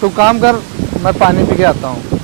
तू काम कर, मैं पानी पी के आता हूँ।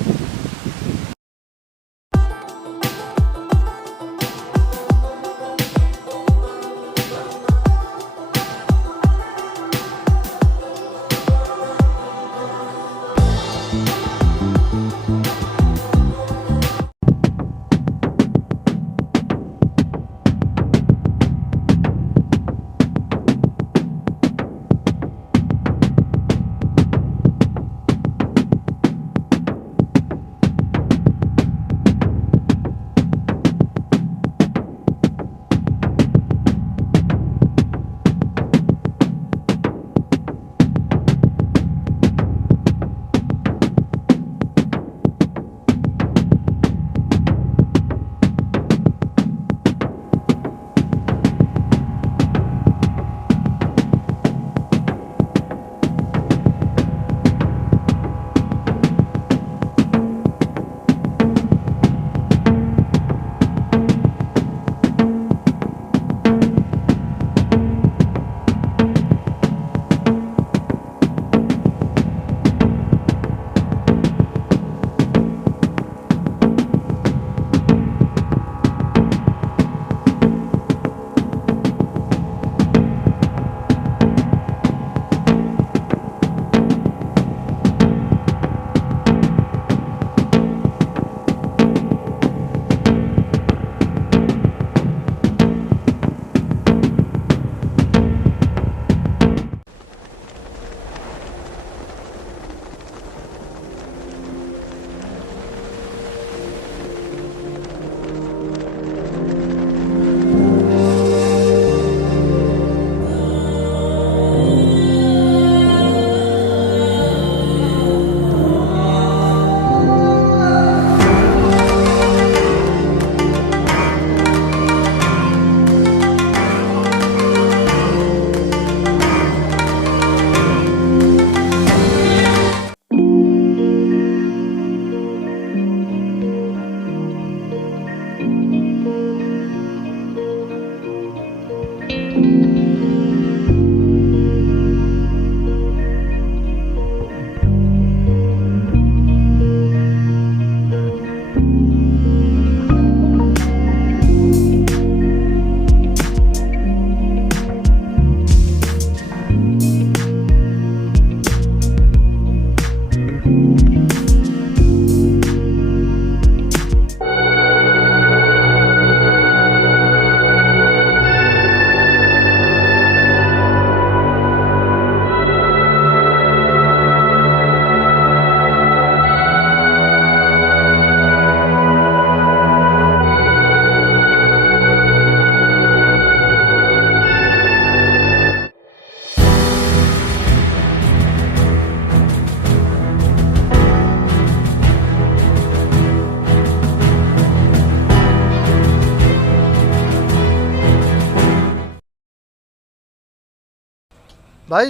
भाई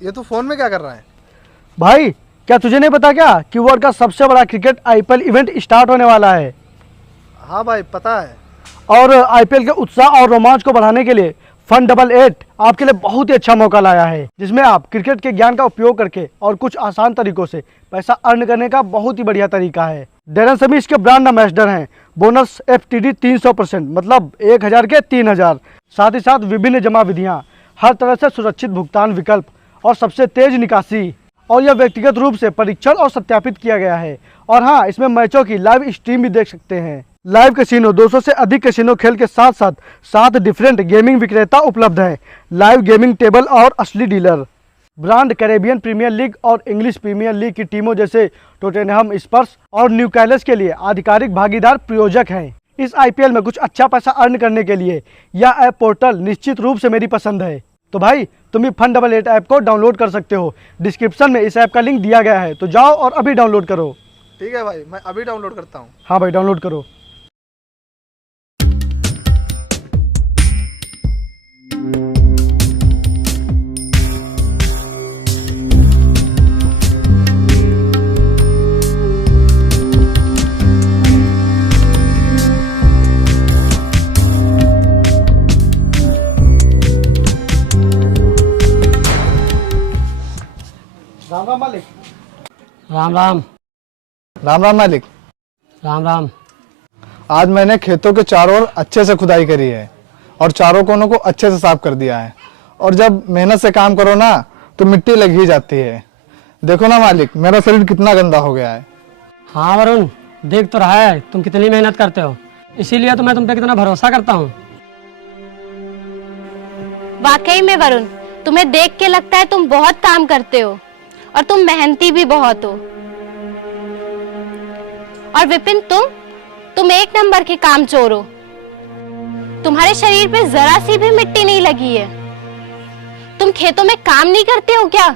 ये तू फोन में क्या कर रहा है? भाई क्या तुझे नहीं पता क्या कि वर्ल्ड का सबसे बड़ा क्रिकेट आईपीएल इवेंट स्टार्ट होने वाला है। हाँ भाई पता है। और आईपीएल के उत्साह और रोमांच को बढ़ाने के लिए Fun88 आपके लिए बहुत ही अच्छा मौका लाया है, जिसमें आप क्रिकेट के ज्ञान का उपयोग करके और कुछ आसान तरीकों से पैसा अर्न करने का बहुत ही बढ़िया तरीका है। डेरन समी इसके ब्रांड एम्बेसडर हैं। बोनस FTD 300%, मतलब 1000 के 3000। साथ ही साथ विभिन्न जमा विधियाँ, हर तरह से सुरक्षित भुगतान विकल्प और सबसे तेज निकासी। और यह व्यक्तिगत रूप से परीक्षण और सत्यापित किया गया है। और हाँ, इसमें मैचों की लाइव स्ट्रीम भी देख सकते हैं। लाइव कैसीनो, 200 से अधिक कैसीनो खेल के साथ साथ 7 डिफरेंट गेमिंग विक्रेता उपलब्ध हैं। लाइव गेमिंग टेबल और असली dealer. Brand Caribbean Premier League और इंग्लिश प्रीमियर लीग की टीमों जैसे टोटेनहम स्पर्स और न्यूकैसल के लिए आधिकारिक भागीदार प्रायोजक हैं। इस आईपीएल में कुछ अच्छा पैसा अर्न करने के लिए यह ऐप पोर्टल निश्चित रूप से मेरी पसंद है। तो भाई तुम भी Fun88 ऐप को डाउनलोड कर सकते हो। डिस्क्रिप्शन में इस ऐप का लिंक दिया गया है, तो जाओ और अभी डाउनलोड करो। ठीक है भाई, मैं अभी डाउनलोड करता हूँ। हाँ भाई, डाउनलोड करो। राम राम मालिक। राम राम। राम राम मालिक। राम राम। आज मैंने खेतों के चारों ओर अच्छे से खुदाई करी है और चारों कोनों को अच्छे से साफ कर दिया है। और जब मेहनत से काम करो ना तो मिट्टी लग ही जाती है। देखो ना मालिक, मेरा शरीर कितना गंदा हो गया है। हाँ वरुण, देख तो रहा है तुम कितनी मेहनत करते हो, इसीलिए तो मैं तुम पे कितना भरोसा करता हूँ। वाकई में वरुण, तुम्हें देख के लगता है तुम बहुत काम करते हो और तुम मेहनती भी बहुत हो। और विपिन, तुम एक नंबर के काम चोर हो। तुम्हारे शरीर पे जरा सी भी मिट्टी नहीं लगी है। तुम खेतों में काम नहीं करते हो क्या?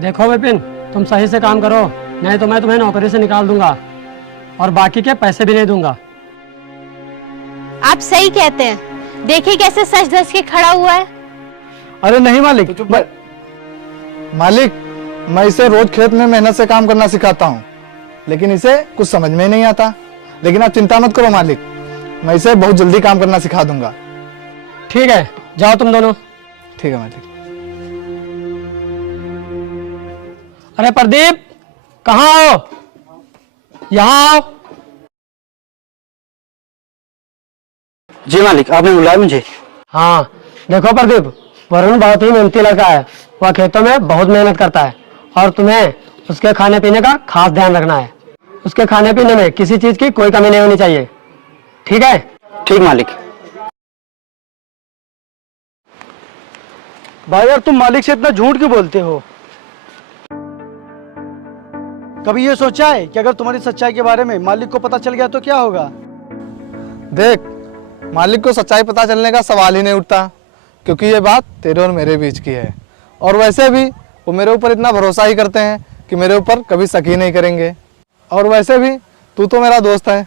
देखो विपिन, तुम सही से काम करो, नहीं तो मैं तुम्हें नौकरी से निकाल दूंगा और बाकी के पैसे भी नहीं दूंगा। आप सही कहते हैं, देखिए कैसे सच धज के खड़ा हुआ है। अरे नहीं मालिक, मालिक, मैं इसे रोज खेत में मेहनत से काम करना सिखाता हूँ, लेकिन इसे कुछ समझ में नहीं आता। लेकिन आप चिंता मत करो मालिक, मैं इसे बहुत जल्दी काम करना सिखा दूंगा। ठीक है, जाओ तुम दोनों। ठीक है मालिक। अरे प्रदीप, कहाँ हो? यहाँ आओ। जी मालिक, आपने बुलाया मुझे? हाँ, देखो प्रदीप, वरुण बहुत ही मेहनती लड़का है। वह खेतों में बहुत मेहनत करता है और तुम्हें उसके खाने पीने का खास ध्यान रखना है। उसके खाने पीने में किसी चीज की कोई कमी नहीं होनी चाहिए, ठीक है? ठीक मालिक। भाई यार तुम मालिक से इतना झूठ क्यों बोलते हो? कभी ये सोचा है कि अगर तुम्हारी सच्चाई के बारे में मालिक को पता चल गया तो क्या होगा? देख, मालिक को सच्चाई पता चलने का सवाल ही नहीं उठता, क्योंकि ये बात तेरे और मेरे बीच की है। और वैसे भी वो मेरे ऊपर इतना भरोसा ही करते हैं कि मेरे ऊपर कभी शक ही नहीं करेंगे। और वैसे भी तू तो मेरा दोस्त है,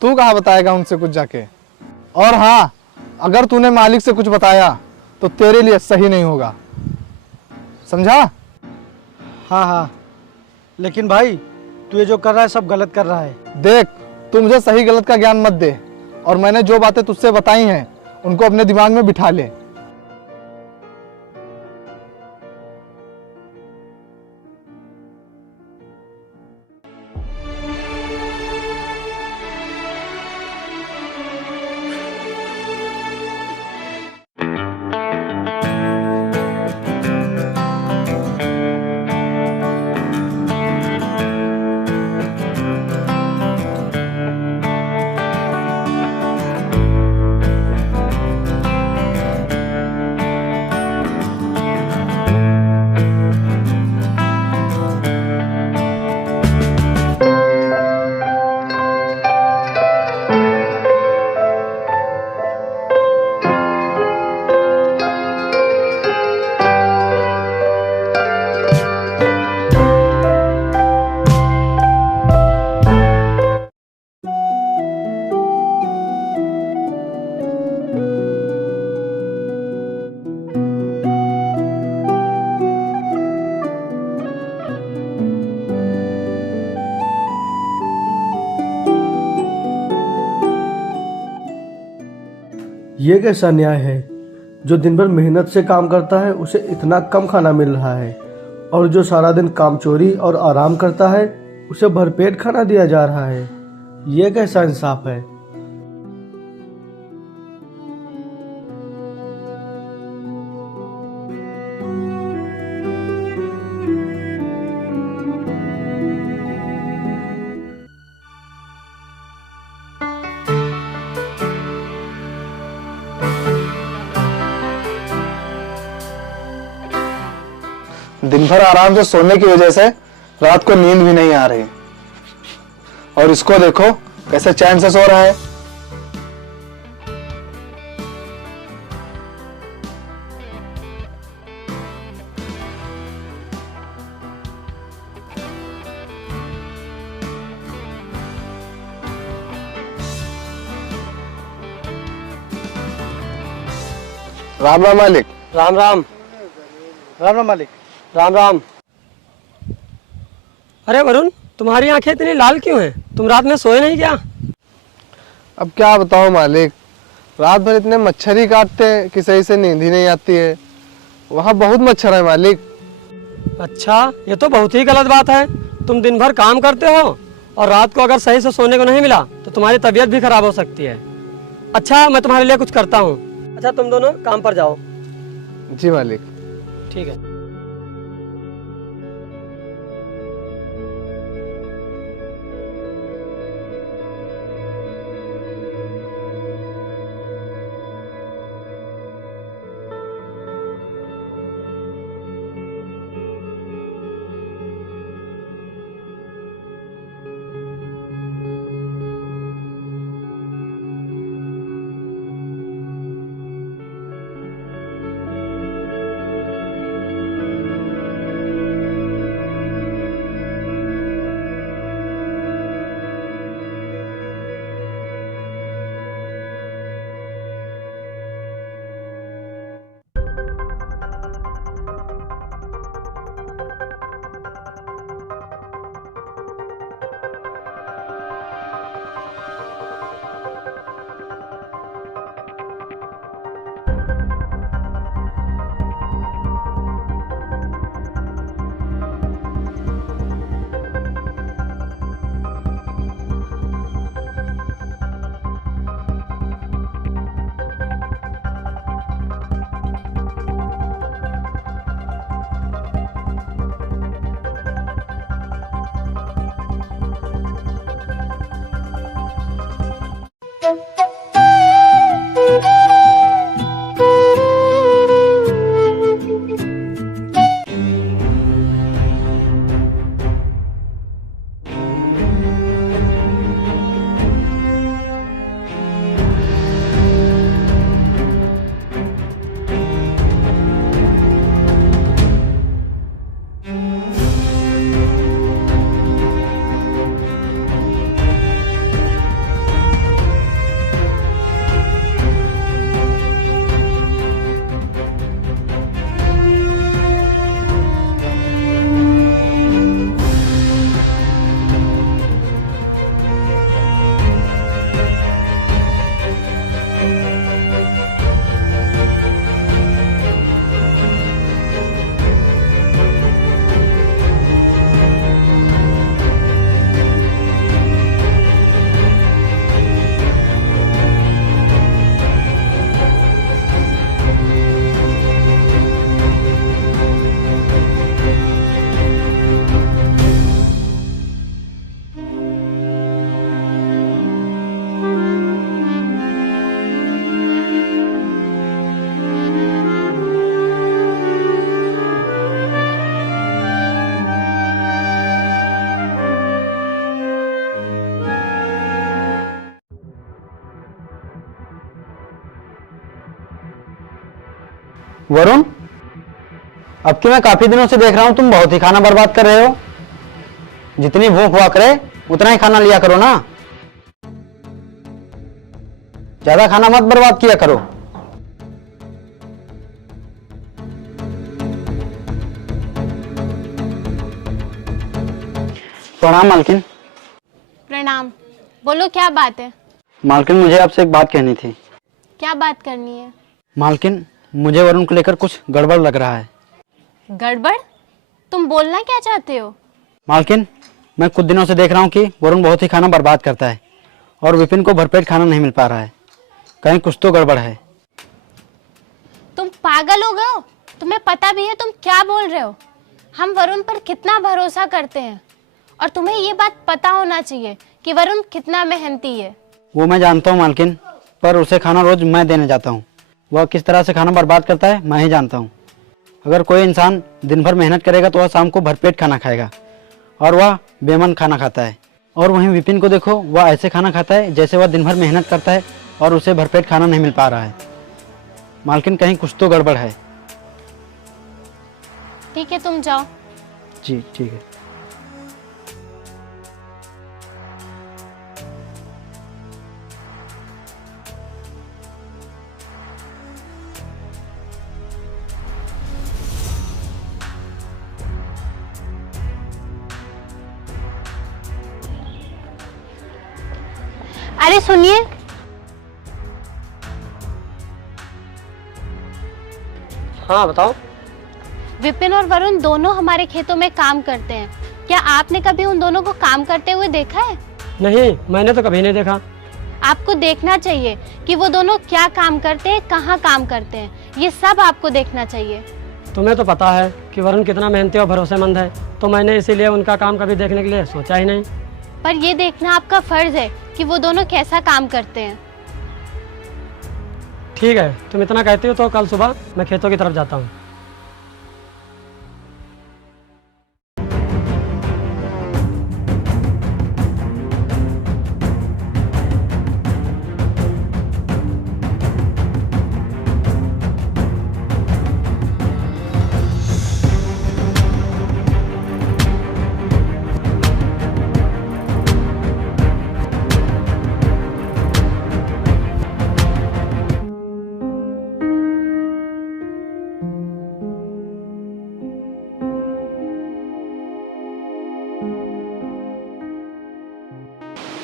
तू कहाँ बताएगा उनसे कुछ जाके। और हाँ, अगर तूने मालिक से कुछ बताया तो तेरे लिए सही नहीं होगा, समझा? हाँ हाँ, लेकिन भाई तू ये जो कर रहा है सब गलत कर रहा है। देख, तू मुझे सही गलत का ज्ञान मत दे, और मैंने जो बातें तुझसे बताई हैं उनको अपने दिमाग में बिठा ले। ये कैसा न्याय है? जो दिन भर मेहनत से काम करता है उसे इतना कम खाना मिल रहा है, और जो सारा दिन कामचोरी और आराम करता है उसे भरपेट खाना दिया जा रहा है। ये कैसा इंसाफ है? दिन भर आराम से सोने की वजह से रात को नींद भी नहीं आ रही, और इसको देखो कैसे चैन से सो रहा है। राम राम मालिक। राम राम। राम राम मालिक। राम राम। अरे वरुण, तुम्हारी आंखें इतनी लाल क्यों हैं? तुम रात में सोए नहीं क्या? अब क्या बताओ मालिक, रात भर इतने मच्छर ही काटते हैं कि सही से नींद ही नहीं आती है। वहाँ बहुत मच्छर है मालिक। अच्छा, ये तो बहुत ही गलत बात है। तुम दिन भर काम करते हो और रात को अगर सही से सोने को नहीं मिला तो तुम्हारी तबीयत भी खराब हो सकती है। अच्छा, मैं तुम्हारे लिए कुछ करता हूँ। अच्छा, तुम दोनों काम पर जाओ। जी मालिक। ठीक है। वरुण, अब की मैं काफी दिनों से देख रहा हूं तुम बहुत ही खाना बर्बाद कर रहे हो। जितनी भूख हुआ करे उतना ही खाना लिया करो ना, ज्यादा खाना मत बर्बाद किया करो। प्रणाम मालकिन। प्रणाम। बोलो क्या बात है? मालकिन, मुझे आपसे एक बात कहनी थी। क्या बात करनी है? मालकिन, मुझे वरुण को लेकर कुछ गड़बड़ लग रहा है। गड़बड़? तुम बोलना क्या चाहते हो? मालकिन, मैं कुछ दिनों से देख रहा हूँ कि वरुण बहुत ही खाना बर्बाद करता है और विपिन को भरपेट खाना नहीं मिल पा रहा है। कहीं कुछ तो गड़बड़ है। तुम पागल हो गए हो? तुम्हें पता भी है तुम क्या बोल रहे हो? हम वरुण पर कितना भरोसा करते हैं और तुम्हें ये बात पता होना चाहिए कि वरुण कितना मेहनती है। वो मैं जानता हूँ मालकिन, पर उसे खाना रोज मैं देने जाता हूँ। वह किस तरह से खाना बर्बाद करता है मैं ही जानता हूँ। अगर कोई इंसान दिन भर मेहनत करेगा तो वह शाम को भरपेट खाना खाएगा और वह बेमन खाना खाता है। और वहीं विपिन को देखो, वह ऐसे खाना खाता है जैसे वह दिन भर मेहनत करता है और उसे भरपेट खाना नहीं मिल पा रहा है। मालकिन, कहीं कुछ तो गड़बड़ है। ठीक है, तुम जाओ। जी ठीक है। अरे सुनिए, हाँ बताओ। विपिन और वरुण दोनों हमारे खेतों में काम करते हैं। क्या आपने कभी उन दोनों को काम करते हुए देखा है? नहीं, मैंने तो कभी नहीं देखा। आपको देखना चाहिए कि वो दोनों क्या काम करते हैं, कहाँ काम करते हैं, ये सब आपको देखना चाहिए। तुम्हें तो पता है कि वरुण कितना मेहनती और भरोसेमंद है, तो मैंने इसीलिए उनका काम कभी देखने के लिए सोचा ही नहीं। पर ये देखना आपका फर्ज है कि वो दोनों कैसा काम करते हैं। ठीक है, तुम इतना कहती हो तो कल सुबह मैं खेतों की तरफ जाता हूँ।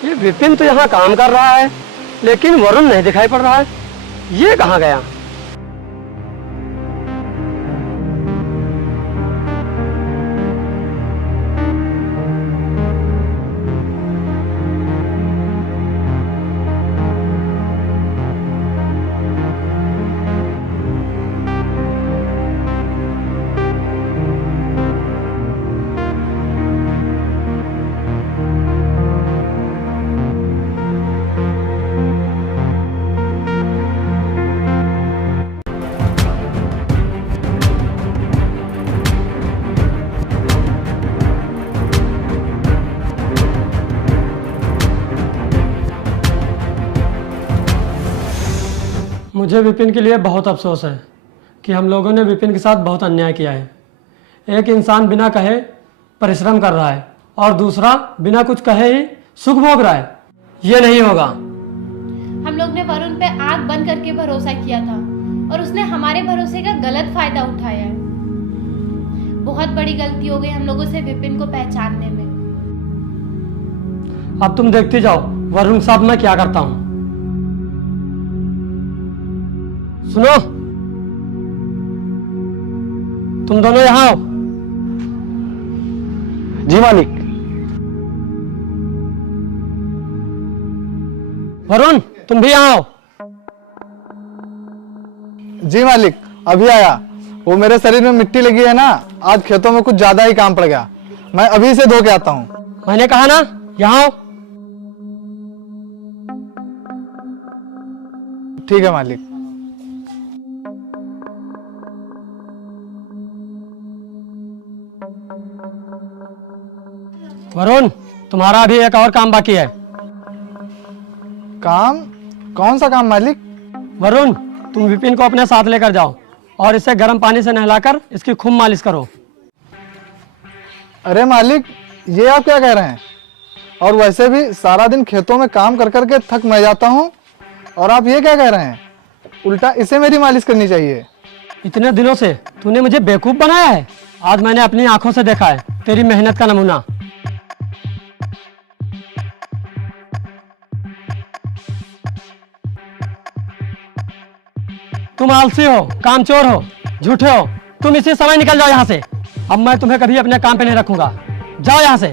ये विपिन तो यहाँ काम कर रहा है, लेकिन वरुण नहीं दिखाई पड़ रहा है। ये कहाँ गया? मुझे विपिन के लिए बहुत अफसोस है कि हम लोगों ने विपिन के साथ बहुत अन्याय किया है। एक इंसान बिना कहे परिश्रम कर रहा है और दूसरा बिना कुछ कहे ही सुख भोग रहा है। ये नहीं होगा। हम लोग ने वरुण पे आंख बंद करके भरोसा किया था और उसने हमारे भरोसे का गलत फायदा उठाया है। बहुत बड़ी गलती हो गई हम लोगों से विपिन को पहचानने में। अब तुम देखती जाओ वरुण साहब मैं क्या करता हूँ। सुनो, तुम दोनों यहाँ आओ। जी मालिक। वरुण तुम भी यहाँ आओ। जी मालिक, अभी आया। वो मेरे शरीर में मिट्टी लगी है ना, आज खेतों में कुछ ज्यादा ही काम पड़ गया। मैं अभी से धो के आता हूँ। मैंने कहा ना यहाँ आओ। ठीक है मालिक। वरुण तुम्हारा अभी एक और काम बाकी है। काम? कौन सा काम मालिक? वरुण तुम विपिन को अपने साथ लेकर जाओ और इसे गर्म पानी से नहलाकर इसकी खूब मालिश करो। अरे मालिक, ये आप क्या कह रहे हैं? और वैसे भी सारा दिन खेतों में काम कर करके थक मैं जाता हूँ, और आप ये क्या कह रहे हैं? उल्टा इसे मेरी मालिश करनी चाहिए। इतने दिनों से तूने मुझे बेवकूफ बनाया है। आज मैंने अपनी आंखों से देखा है तेरी मेहनत का नमूना। तुम आलसी हो, कामचोर हो, झूठे हो। तुम इसी समय निकल जाओ यहाँ से। अब मैं तुम्हें कभी अपने काम पे नहीं रखूंगा। जाओ यहाँ से।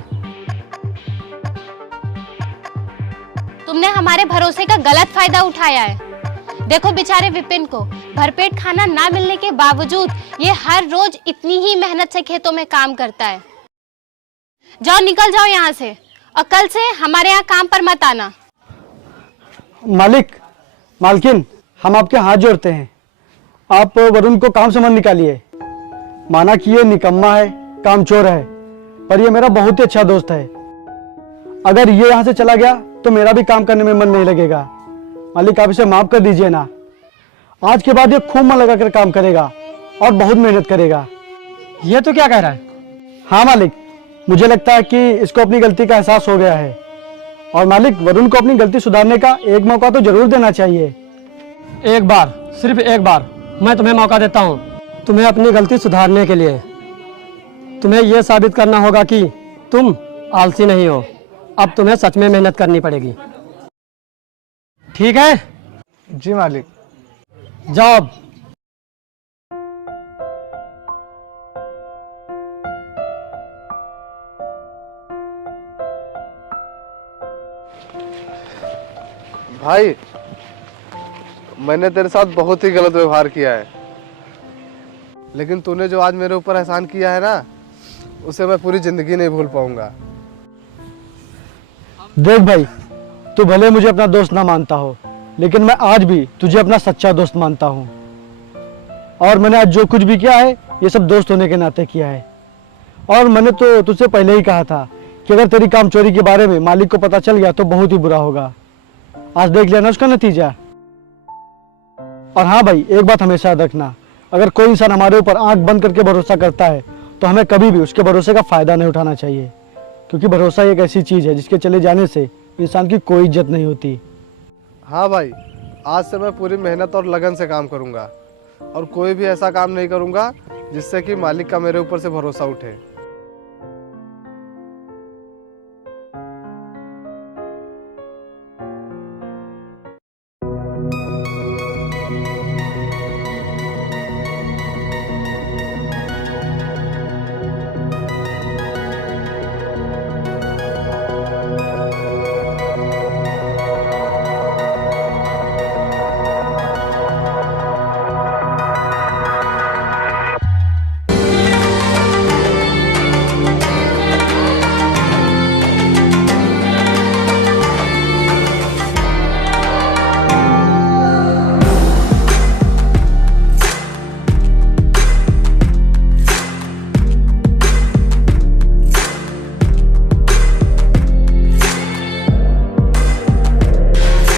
तुमने हमारे भरोसे का गलत फायदा उठाया है। देखो बेचारे विपिन को भरपेट खाना ना मिलने के बावजूद ये हर रोज इतनी ही मेहनत से खेतों में काम करता है। जाओ, निकल जाओ यहाँ से, और कल से हमारे यहाँ काम पर मत आना। मालिक, मालकिन, हम आपके हाथ जोड़ते हैं। आप वरुण को काम से मत निकालिए। माना कि ये निकम्मा है, कामचोर है, पर ये मेरा बहुत ही अच्छा दोस्त है। अगर ये यहाँ से चला गया तो मेरा भी काम करने में मन नहीं लगेगा। मालिक, आप इसे माफ कर दीजिए ना। आज के बाद ये खूब मन लगाकर काम करेगा और बहुत मेहनत करेगा। ये तो क्या कह रहा है? हाँ मालिक, मुझे लगता है कि इसको अपनी गलती का एहसास हो गया है। और मालिक, वरुण को अपनी गलती सुधारने का एक मौका तो जरूर देना चाहिए। एक बार, सिर्फ एक बार मैं तुम्हें मौका देता हूँ तुम्हें अपनी गलती सुधारने के लिए। तुम्हें यह साबित करना होगा कि तुम आलसी नहीं हो। अब तुम्हें सच में मेहनत करनी पड़ेगी। ठीक है? जी मालिक। जाओ अब। भाई, मैंने तेरे साथ बहुत ही गलत व्यवहार किया है, लेकिन तूने जो आज मेरे ऊपर एहसान किया है ना, उसे मैं पूरी जिंदगी नहीं भूल पाऊंगा। देख भाई, तू भले मुझे अपना दोस्त ना मानता हो, लेकिन मैं आज भी तुझे अपना सच्चा दोस्त मानता हूँ। और मैंने आज जो कुछ भी किया है, ये सब दोस्त होने के नाते किया है। और मैंने तो तुझसे पहले ही कहा था कि अगर तेरी काम चोरी के बारे में मालिक को पता चल गया तो बहुत ही बुरा होगा। आज देख लेना उसका नतीजा। और हाँ भाई, एक बात हमेशा याद रखना, अगर कोई इंसान हमारे ऊपर आंख बंद करके भरोसा करता है तो हमें कभी भी उसके भरोसे का फ़ायदा नहीं उठाना चाहिए, क्योंकि भरोसा एक ऐसी चीज़ है जिसके चले जाने से इंसान की कोई इज्जत नहीं होती। हाँ भाई, आज से मैं पूरी मेहनत और लगन से काम करूंगा और कोई भी ऐसा काम नहीं करूंगा जिससे कि मालिक का मेरे ऊपर से भरोसा उठे।